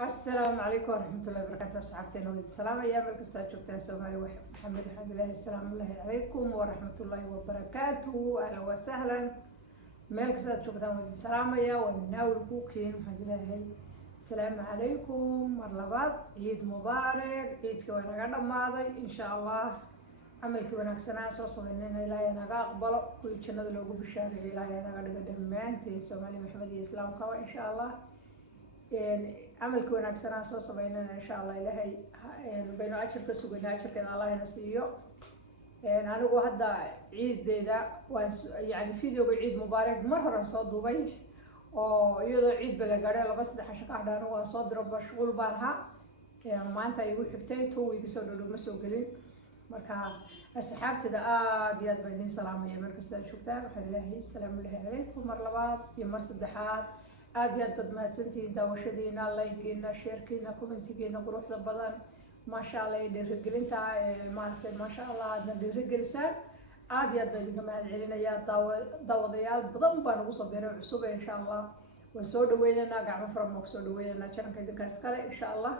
السلام عليكم ورحمة الله وبركاته. أصحابتنا السلام أيام الكستات شكرا سومالي محمد الحمد لله. السلام الله عليكم ورحمة الله وبركاته. أهلا وسهلا ملك ستات شكرا السلام يا والناول كوكين محمد الله. السلام عليكم مرلبات عيد مبارك عيد كوانا ماضي إن شاء الله عملك وناك سنة صوصنا إننا إلهي نقا أقبل كل شيء نذلوه بالشارع إلهي نقا دمان تي سومالي محمد الإسلام كوا إن شاء الله عملك وناك سنة صوصنا إننا إن شاء الله إلهي بينو عشر كسوقنا عشر كذا الله ينسيه. أنا جو هذا عيد ده يعني فيديو عيد مبارك مرة صاد دبي أو يوضع عيد بلغاري لا بس ده حشك عدانو وصاد رب شغل بارها ما أنت يقول حكتي تو يكسر له مسوقلين مركا السحابة ده ديات بعدين سلام يا مركز شكرا وحد الله السلام عليكم مرلبات يا مرسد دحات ديات بدمات سنتي دوشدينا لايكينا شيركينا كومنتينا قروح بدن ما شاء الله يدير تا ما شاء الله عندنا ديرجلسان عاديات بدين كمان علينا يا داوديال بدن بانو صبير عصوبة إن شاء الله وسود ويننا قاعد فرم وسود ويننا كان كده كاسكالة إن شاء الله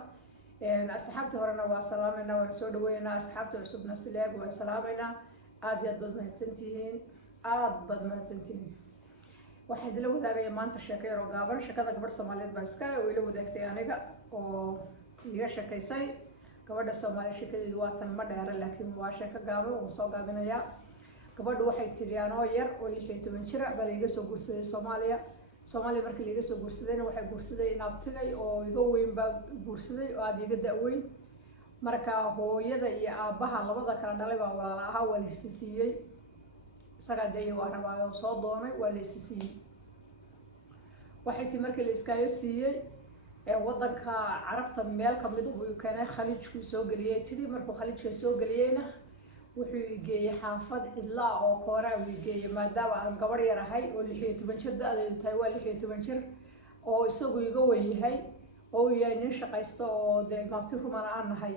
أصحابته هرنا وسلامنا وسود ويننا أصحابته عصوبنا سلاب وسلامنا عاديات بدمات سنتين بدمات سنتين واحد لو ذا ما أنت شكير وقابل شكذا قبل سوماليات باسكال ويلو ذاك تيانيكا أو يشكيسي gabadha Soomaaliya shaqadeedu waa tan ma dheer laakiin waa shaqo gaaban oo soo gaabinaya gabadhu waxay tiri anoo yar oo 16 jir bal iga soo guursaday Soomaaliya markii iga soo guursadayna waxay guursaday inaabtigay oo iga weyn baa guursaday oo aad iga da'weyn marka hooyada iyo aabaha labada kala dhalay baa walaalaha waa la siiyay isaga day waa rabaa oo soo doonay waa la siiyay waxay tii markii la iskaayo siiyay waddanka carabta meel ka mid uu keenay khaliijku soo galiyay tiri markuu khaliijka soo galiyayna wuxuu igeeyay xaafad cidla oo koora uu igeeyay maadaama aan gabar yar ahay oo 16 jir da'deedu tahay waa 16 jir oo isagu iga weyn yahay oo yahay nin shaqaysto oo maabti rumaan aan nahay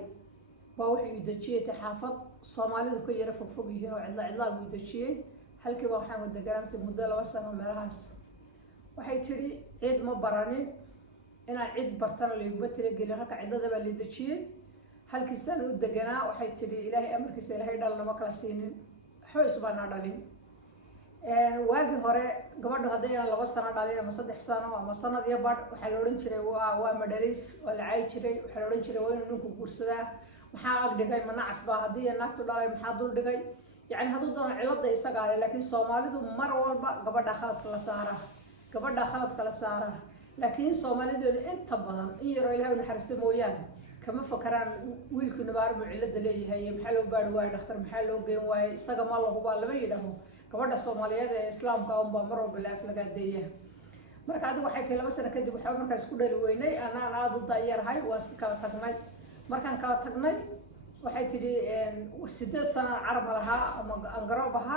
baa wuxuu i dajiyay xaafad Soomaalidu ka yara fog yihiin oo cidla uu dajiyay halkii baa waxaan wadagaraantay muddo 2 sano meelahaas waxay tiri cid ma baranin أنا عيد برتنا اللي يقبل تلاقي هكا عدة بقى اللي تجيه هل كيسان ودجنا وحيد تري إلهي أمر كيسان إلهي دالنا مكلا سنين حوس بنا دالين واقي هراء قبل هذين الله بس أنا دالين مصدق حسنا ومصنا دي بعد وحلورين شري ومدارس والعيد شري وحلورين شري وين نكو كورسدا محاق دقاي منعس بها هذين ناكتو دالين محاضر دقاي يعني هذول دون علة يسقى لكن سومالي دو مرة والبا قبل دخلت كلا سارة لكن Soomaalidu inta badan iyo Ilaahay naxariisto mooyaan kama fakaraan wiilku nabaar cilada leeyahay maxaa loo baar waay dhakhtar maxaa loo geyn waay isaga ma lagu baa laba yidhaahdo gabadha Soomaaliyeed ee islaamka oo baa mar walba laga deeyaa marka adigu waxay tahay 2 sano kadib waxa markaa isku dhali weynay ana aad u daayarhay waa iska kala tagnay markaan kala tagnay waxay tiri 8 sano carab lahaa ama angaroobaha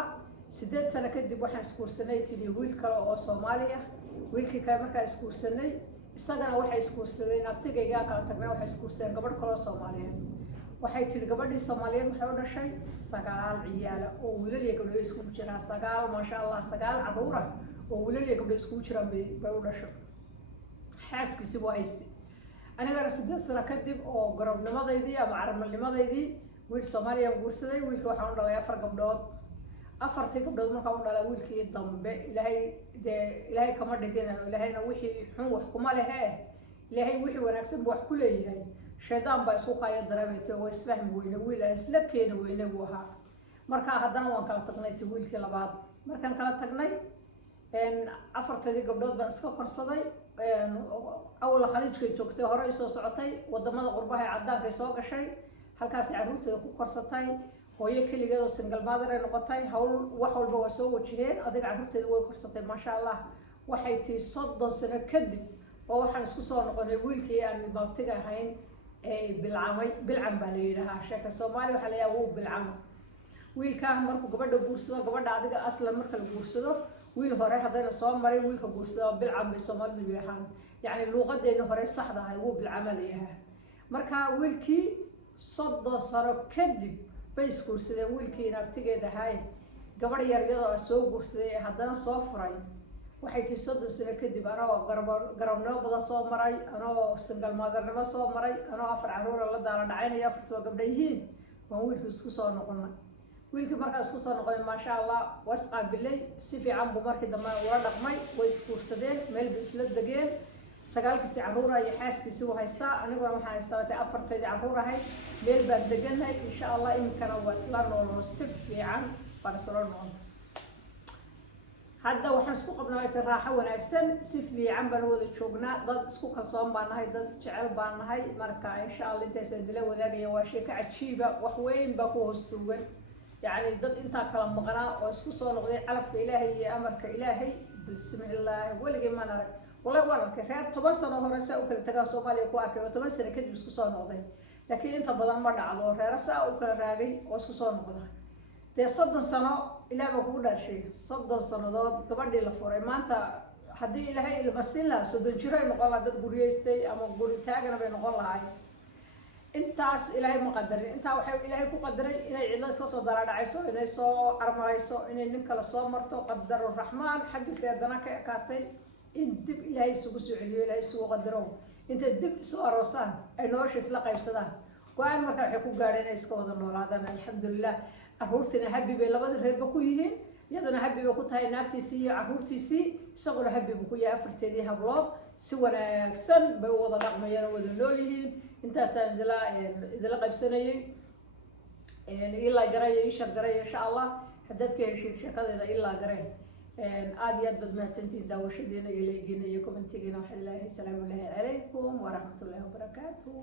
8 sano kadib waxaan iskuursanay tiri wiil kale oo Soomaaliya wiilkii ka markaa iskuursanay isagana waxay iskuursadeen abtigayga kala tagnay waxay iskuursadeen gabadh kale oo Soomaaliyeed waxay tiri gabadhii Soomaaliyeed waxay u dhashay 9 ciyaal oo wiilal iyo gabdho isku jira 9 ma sha Allah 9 caruur ah oo wiilal iyo gabdho isku jira bay u dhashay xaaskiisa buu haystay aniga 8 sano kadib oo garabnimadeedii ama carmalnimadeedii wiil Soomaaliya guursaday wiilka waxa uu dhalay 4 gabdhood afartii gabdhood markaa u dhalay wiilkii dambe ilaahay kama dhigana ilaahayna wixii xun wax kuma lehe ilaahay wixii wanaagsan wax ku leeyahay shaydaan baa isku qaaya dareemaytay oo isfahmi weyne wiil isla keen weyne buu ahaa markaa haddana waan kala tagnay wiilkii labaad markaan kala tagnay afartii gabdhood baan iska korsaday awal khaliijka joogtay hore isoo socotay wadamada qurbaha cadaanka soo gashay halkaas caruurteeda ku korsatay hooyo kaligeed oo single mother ay noqotay hawl wax walba waa soo wajaheen adiga caruurteeda way korsatay ma sha Allah waxay tii 30 sano kadib oo waxaan isku soo noqonay wiilkii aan baabtiga ahayn bilcam baa la yiraahdaa sheeka Soomaali waxa la yahay wuu bilcam wiilka markuu gabadha guursado gabadha adiga aslan marka la guursado wiil hore hadana soo maray wiilka guursado bilcam bay Soomaalidu yiraahdan yani luqadeena hore saxda ah wuu bilcam la yahay marka wiilkii 30 sano kadib bay iskuursadeen wiilkii abtigeeda ahay gabadh yar iyadoo soo guursaday haddana soo furay waxay tii 30 sano kadib anoo garabnimo badan soo maray anoo single mother-nimo soo maray anoo 4 caruur la daala dhacaynaya 4 gabdho yihiin waan wiilku isku soo noqonay wiilkii markaa isku soo noqday ma sha Allah was qaabilay si fiican buu markii dambe ula dhaqmay way iskuursadeen meel bay isla degeen 9 caruur ay xaaskiisii u haystaa aniguna waxaan haystaa 4 caruur ahay meel baan deganay insha Allah imkana waa isla noolno si fiican baan isla noolno hadda waxaan isku qabnaa raaxo wanaagsan si fiican baan wada joognaa dad isku kalsoon baan nahay dad jecel baan nahay marka insha Allah intaas dila wadaagaya waa shay ka cajiiba wax weyn baa ku hoostuugan يعني ضد أنت كلام مقنع واسكو نقضي على في إلهي أمرك إلهي بسم الله ولا ما نرى والله وانا كخير تبصر هو رساء وكل تجا صومالي كواكب وتبصر كده بسكو نقضي لكن أنت بدل مرة على رساء وكل راجي واسكو نقضي ده صد سنة إلى ما بقول شيء صد سنة ضد كبردي لفوري ما أنت حدي إلهي المسلا صد الجيران نقول ضد قريستي أما قري تاجنا بنقول هاي intaas ilaahay ma qadarin inta waxa ilaahay ku qadaray inay ciidan iska soo dara dhacayso inay soo armarayso inay nin kala soo marto qadar rahmaan xaqiisa adana ka kaatay in dib ilaahay isugu soo celiyo ilaahay isugu qadaro inta dib soo aroosaan ay nolosha isla qaybsadaan go'aan marka waxay ku gaadheen inay iska wada noolaadaan alxamdulillah aruurtina habi bay labada reerba ku yihiin yadana habi bay ku tahay naaftiisii iyo aruurtiisii isaguna habi buu ku yahay afarteedii hablood si wanaagsan bay wada dhaqmayaan wada nool yihiin intaasaan idila qaybsanayay ilaa garay ishar garay insha Allah haddaad ka heshid shaqadeeda ilaa garay aad iyo aad baad mahadsantihiin daawashadiina iyo leegiina iyo commentigiina waxa ilaahay salaamu alaykum wa rahmatullahi wa barakatuh